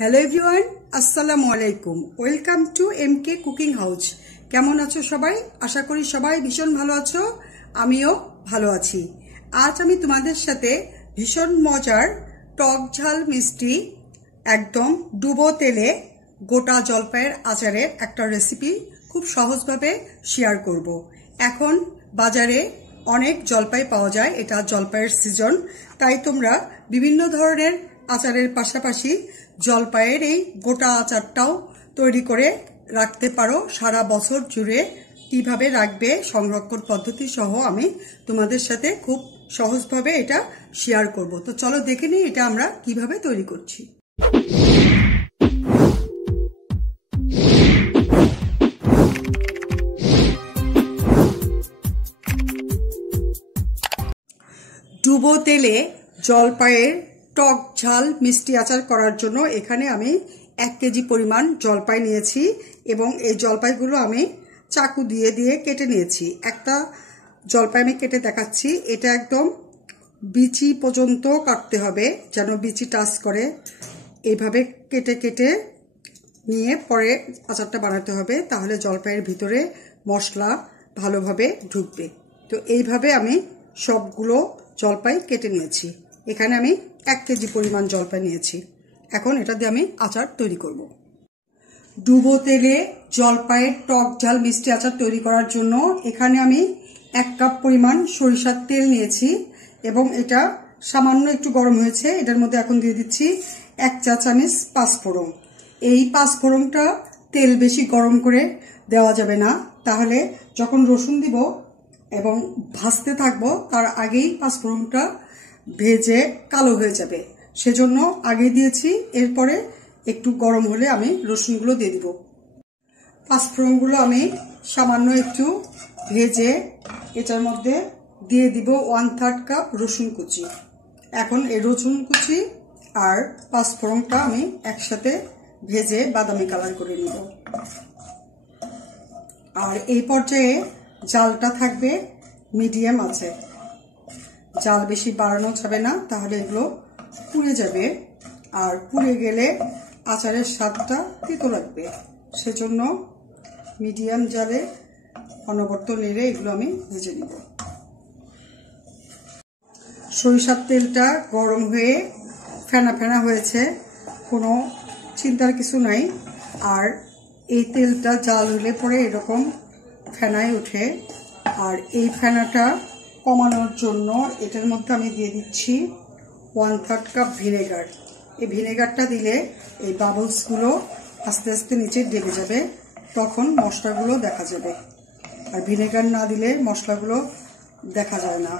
Hello everyone, আসসালামু আলাইকুম। Welcome to MK cooking house. কেমন আছো সবাই? আশা করি সবাই ভীষণ ভালো আছো, আমিও ভালো আছি। আজ আমি তোমাদের সাথে ভীষণ মজার টক ঝাল মিষ্টি একদম ডুবো তেলে গোটা জলপাইয়ের আচারের একটা রেসিপি খুব সহজভাবে শেয়ার করব। এখন বাজারে অনেক জলপাই পাওয়া যায়, এটা জলপাইয়ের সিজন, তাই তোমরা বিভিন্ন ধরনের আচারের পাশাপাশি জলপাইয়ের এই গোটা আচারটাও তৈরি করে রাখতে পারো। সারা বছর জুড়ে কিভাবে রাখবে সংরক্ষণ পদ্ধতি সহ আমি তোমাদের সাথে খুব সহজভাবে এটা শেয়ার করব। তো চলো দেখে নিই এটা আমরা কিভাবে তৈরি করছি। ডুবো তেলে জলপাইয়ের টক ঝাল মিষ্টি আচার করার জন্য এখানে আমি 1 কেজি পরিমাণ জলপাই নিয়েছি এবং এই জলপাইগুলো আমি চাকু দিয়ে দিয়ে কেটে নিয়েছি। একটা জলপাই আমি কেটে দেখাচ্ছি, এটা একদম বিচি পর্যন্ত কাটতে হবে যেন বিচি টাচ করে। এইভাবে কেটে কেটে নিয়ে পরে আচারটা বানাতে হবে, তাহলে জলপাইয়ের ভিতরে মশলা ভালোভাবে ঢুকবে। তো এইভাবে আমি সবগুলো জলপাই কেটে নিয়েছি। এখানে আমি 1 কেজি পরিমাণ জলপাই নিয়েছি। এখন এটা দিয়ে আমি আচার তৈরি করব। ডুবো তেলে জলপাইয়ের টক ঝাল মিষ্টি আচার তৈরি করার জন্য এখানে আমি 1 কাপ পরিমাণ সরিষার তেল নিয়েছি এবং এটা সামান্য একটু গরম হয়েছে। এটার মধ্যে এখন দিয়ে দিচ্ছি 1 চা চামচ পাঁচফোড়ন। এই পাঁচফোড়নটা তেল বেশি গরম করে দেওয়া যাবে না, তাহলে যখন রসুন দিব এবং ভাজতে থাকবো তার আগেই পাঁচফোড়নটা ভেজে কালো হয়ে যাবে, সেজন্য আগে দিয়েছি। এরপরে একটু গরম হলে আমি রসুনগুলো দিয়ে দিব। পাঁচফোড়নগুলো আমি সামান্য একটু ভেজে এটার মধ্যে দিয়ে দিব 1/3 কাপ রসুন কুচি। এখন এই রসুন কুচি আর পাঁচফোড়নটা আমি একসাথে ভেজে বাদামি কালার করে নিব। আর এই পর্যায়ে জালটা থাকবে মিডিয়াম আছে, জাল বেশি বাড়ানো যাবে না, তাহলে এগুলো পুড়ে যাবে। আর পুড়ে গেলে আচারের স্বাদটা তিতো লাগবে, সেজন্য মিডিয়াম জালে অনবরত নেড়ে এগুলো আমি ভেজে নিব। সরিষার তেলটা গরম হয়ে ফেনা ফেনা হয়েছে, কোনো চিন্তার কিছু নাই। আর এই তেলটা জাল হলে পরে এরকম ফেনায় ওঠে। আর এই ফেনাটা কমানোর জন্য এটার মধ্যে আমি দিয়ে দিচ্ছি 1/3 কাপ ভিনেগার। এই ভিনেগারটা দিলে এই বাবলসগুলো আস্তে আস্তে নিচে ডেবে যাবে, তখন মশলাগুলো দেখা যাবে। আর ভিনেগার না দিলে মশলাগুলো দেখা যায় না,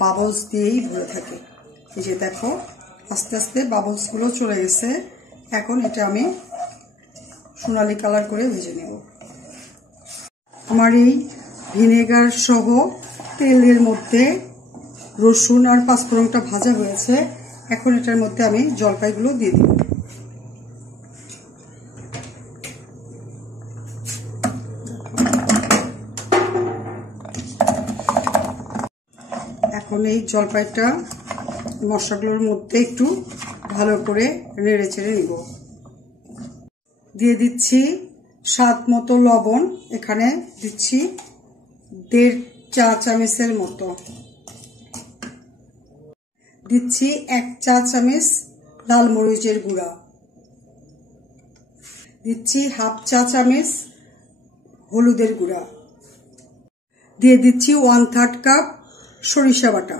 বাবলস দিয়েই ভরে থাকে। এই যে দেখো আস্তে আস্তে বাবলসগুলো চলে গেছে। এখন এটা আমি সোনালি কালার করে ভেজে নেব। আমার এই ভিনেগার সহ তেলের মধ্যে রসুন আর পাঁচফোড়নটা ভাজা হয়েছে। এখন এটার মধ্যে আমি জলপাইগুলো দিয়ে দিব। এখন এই জলপাইটা মশলাগুলোর মধ্যে একটু ভালো করে নেড়ে চেড়ে নিব। দিয়ে দিচ্ছি স্বাদ মতো লবণ, এখানে দিচ্ছি 1.5 চা চামচের মতো। দিচ্ছি 1 চা চামচ লাল মরিচের গুঁড়া। দিচ্ছি 1/2 চা চামচ হলুদের গুঁড়া। দিয়ে দিচ্ছি 1/3 কাপ সরিষা বাটা।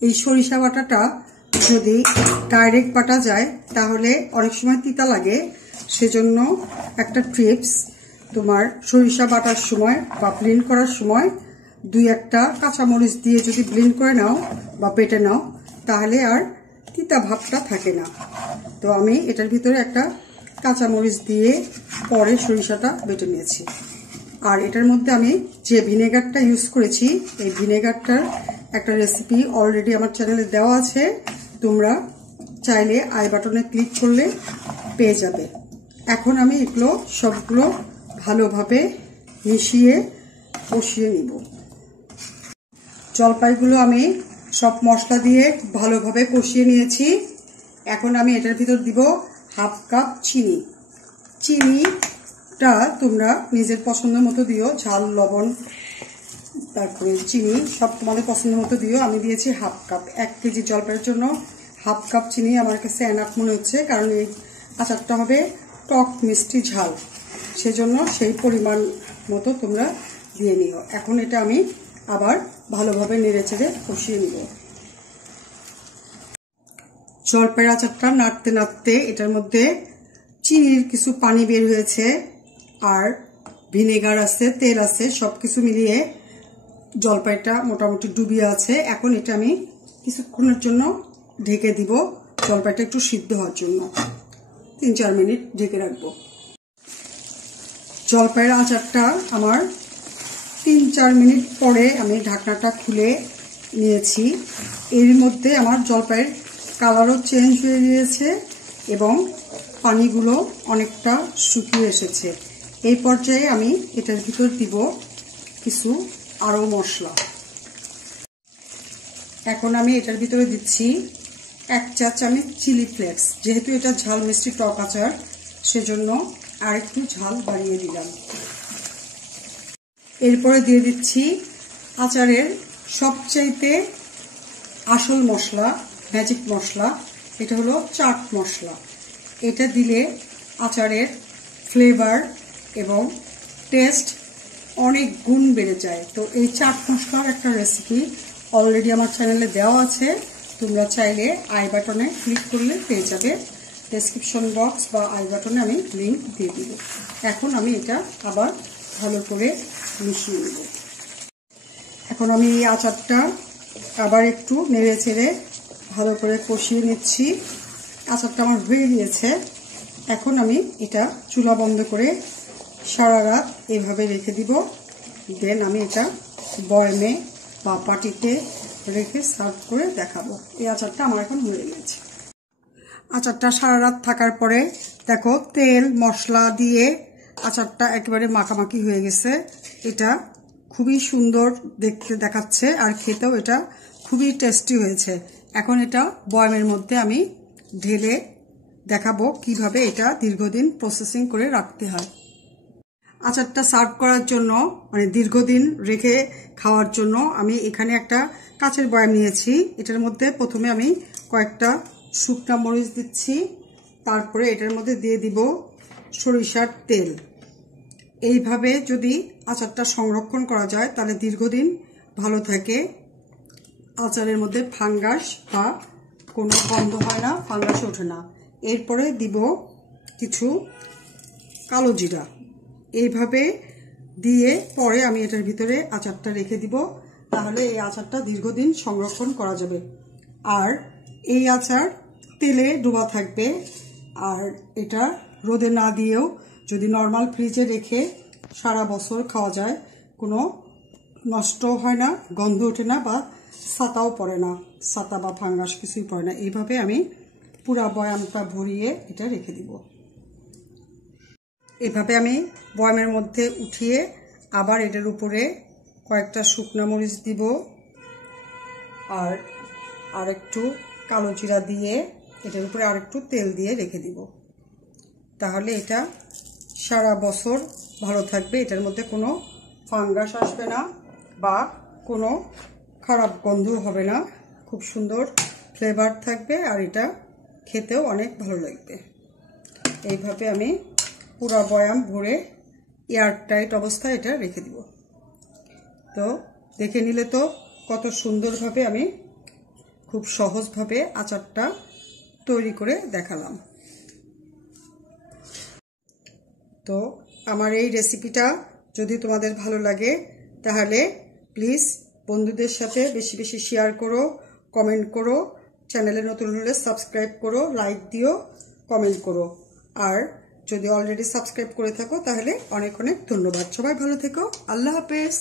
এই সরিষা বাটাটা যদি ডাইরেক্ট বাটা যায় তাহলে অনেক সময় তিতা লাগে, সেজন্য একটা টিপস, তোমার সরিষা বাটার সময় বা ব্লেন্ড করার সময় 2-1টা কাঁচামরিচ দিয়ে যদি ব্লেন্ড করে নাও বা বেটে নাও তাহলে আর তিতা ভাবটা থাকে না। তো আমি এটার ভিতরে একটা কাঁচামরিচ দিয়ে পরে সরিষাটা বেটে নিয়েছি। আর এটার মধ্যে আমি যে ভিনেগারটা ইউজ করেছি, এই ভিনেগারটার একটা রেসিপি অলরেডি আমার চ্যানেলে দেওয়া আছে, তোমরা চাইলে আই বাটনে ক্লিক করলে পেয়ে যাবে। এখন আমি এগুলো সবগুলো ভালোভাবে মিশিয়ে কষিয়ে নিব। জলপাইগুলো আমি সব মশলা দিয়ে ভালোভাবে কষিয়ে নিয়েছি। এখন আমি এটার ভিতর দিব হাফ কাপ চিনি। চিনিটা তোমরা নিজের পছন্দ মতো দিও, ঝাল লবণ তারপরে চিনি সব তোমাদের পছন্দ মতো দিও। আমি দিয়েছি হাফ কাপ। 1 কেজি জলপাইয়ের জন্য হাফ কাপ চিনি আমার কাছে এনাফ মনে হচ্ছে, কারণ এই আচারটা হবে টক মিষ্টি ঝাল, সেজন্য সেই পরিমাণ মতো তোমরা দিয়ে নিও। এখন এটা আমি আবার ভালোভাবে নেড়েচেড়ে কষিয়ে নিব। জলপাইয়ের আচারটা নাড়তে নাড়তে এটার মধ্যে চিনির কিছু পানি বের হয়েছে, আর ভিনেগার আছে, তেল আছে, সবকিছু মিলিয়ে জলপাইটা মোটামুটি ডুবিয়ে আছে। এখন এটা আমি কিছুক্ষণের জন্য ঢেকে দিব, জলপাইটা একটু সিদ্ধ হওয়ার জন্য 3-4 মিনিট ঢেকে রাখবো। জলপাইয়ের আচারটা আমার 3-4 মিনিট পরে আমি ঢাকনাটা খুলে নিয়েছি। এর মধ্যে আমার জলপাইয়ের কালারও চেঞ্জ হয়ে গিয়েছে এবং পানিগুলো অনেকটা শুকিয়ে এসেছে। এই পর্যায়ে আমি এটার ভিতর দিব কিছু আরও মশলা। এখন আমি এটার ভিতরে দিচ্ছি 1 চা চামচ চিলি ফ্লেক্স। যেহেতু এটা ঝাল মিষ্টি টক আচার, সেজন্য আর একটু ঝাল বাড়িয়ে দিলাম। এরপরে দিয়ে দিচ্ছি আচারের সবচাইতে আসল মশলা, ম্যাজিক মশলা, এটা হলো চাট মশলা। এটা দিলে আচারের ফ্লেভার এবং টেস্ট অনেক গুণ বেড়ে যায়। তো এই চাট মশলার একটা রেসিপি অলরেডি আমার চ্যানেলে দেওয়া আছে, তোমরা চাইলে আই বাটনে ক্লিক করলে পেয়ে যাবে। ডেসক্রিপশন বক্স বা আই বাটনে আমি লিঙ্ক দিয়ে দিব। এখন আমি এটা আবার ভালো করে মিশিয়ে নেব। এখন আমি এই আচারটা আবার একটু নেড়ে চেড়ে ভালো করে কষিয়ে নিচ্ছি। আচারটা আমার হয়ে গিয়েছে। এখন আমি এটা চুলা বন্ধ করে সারা রাত এইভাবে রেখে দিব। দেন আমি এটা বয়মে বা পাটিতে রেখে সার্ভ করে দেখাবো। এই আচারটা আমার এখন হয়ে গেছে। আচারটা সারা রাত থাকার পরে দেখো তেল মশলা দিয়ে আচারটা একেবারে মাখামাখি হয়ে গেছে। এটা খুবই সুন্দর দেখতে দেখাচ্ছে, আর খেতেও এটা খুবই টেস্টি হয়েছে। এখন এটা বয়ামের মধ্যে আমি ঢেলে দেখাবো কিভাবে এটা দীর্ঘদিন প্রসেসিং করে রাখতে হয়। আচারটা সার্ভ করার জন্য, মানে দীর্ঘদিন রেখে খাওয়ার জন্য, আমি এখানে একটা কাচের বয়াম নিয়েছি। এটার মধ্যে প্রথমে আমি কয়েকটা শুকনা মরিচ দিচ্ছি, তারপরে এটার মধ্যে দিয়ে দিব সরিষার তেল। এইভাবে যদি আচারটা সংরক্ষণ করা যায় তাহলে দীর্ঘদিন ভালো থাকে। আচারের মধ্যে ফাঙ্গাস বা কোনো গন্ধ হয় না, ফাঙ্গাস ওঠে না। এরপরে দিব কিছু কালো জিরা। এইভাবে দিয়ে পরে আমি এটার ভিতরে আচারটা রেখে দিব, তাহলে এই আচারটা দীর্ঘদিন সংরক্ষণ করা যাবে। আর এই আচার তেলে ডোবা থাকবে, আর এটা রোদে না দিয়েও যদি নর্মাল ফ্রিজে রেখে সারা বছর খাওয়া যায়, কোনো নষ্ট হয় না, গন্ধ ওঠে না, বা ছাতাও পড়ে না, ছাতা বা ফাঙ্গাস কিছুই পড়ে না। এইভাবে আমি পুরা বয়ামটা ভরিয়ে এটা রেখে দিব। এভাবে আমি বয়ামের মধ্যে উঠিয়ে আবার এটার উপরে কয়েকটা শুকনো মরিচ দিব, আর একটু কালো জিরা দিয়ে এটার উপরে আর একটু তেল দিয়ে রেখে দিব। তাহলে এটা সারা বছর ভালো থাকবে। এটার মধ্যে কোনো ফাঙ্গাস আসবে না বা কোনো খারাপ গন্ধ হবে না, খুব সুন্দর ফ্লেভার থাকবে, আর এটা খেতেও অনেক ভালো লাগবে। এইভাবে আমি পুরো বয়াম ভরে এয়ারটাইট অবস্থায় এটা রেখে দিব। তো দেখে নিলে তো কত সুন্দরভাবে আমি খুব সহজভাবে আচারটা তৈরি করে দেখালাম। তো আমার এই রেসিপিটা যদি তোমাদের ভালো লাগে তাহলে প্লিজ বন্ধুদের সাথে বেশি বেশি শেয়ার করো, কমেন্ট করো, চ্যানেলে নতুন হলে সাবস্ক্রাইব করো, লাইক দিও, কমেন্ট করো। আর যদি অলরেডি সাবস্ক্রাইব করে থাকো তাহলে অনেক অনেক ধন্যবাদ। সবাই ভালো থেকো। আল্লাহ হাফেজ।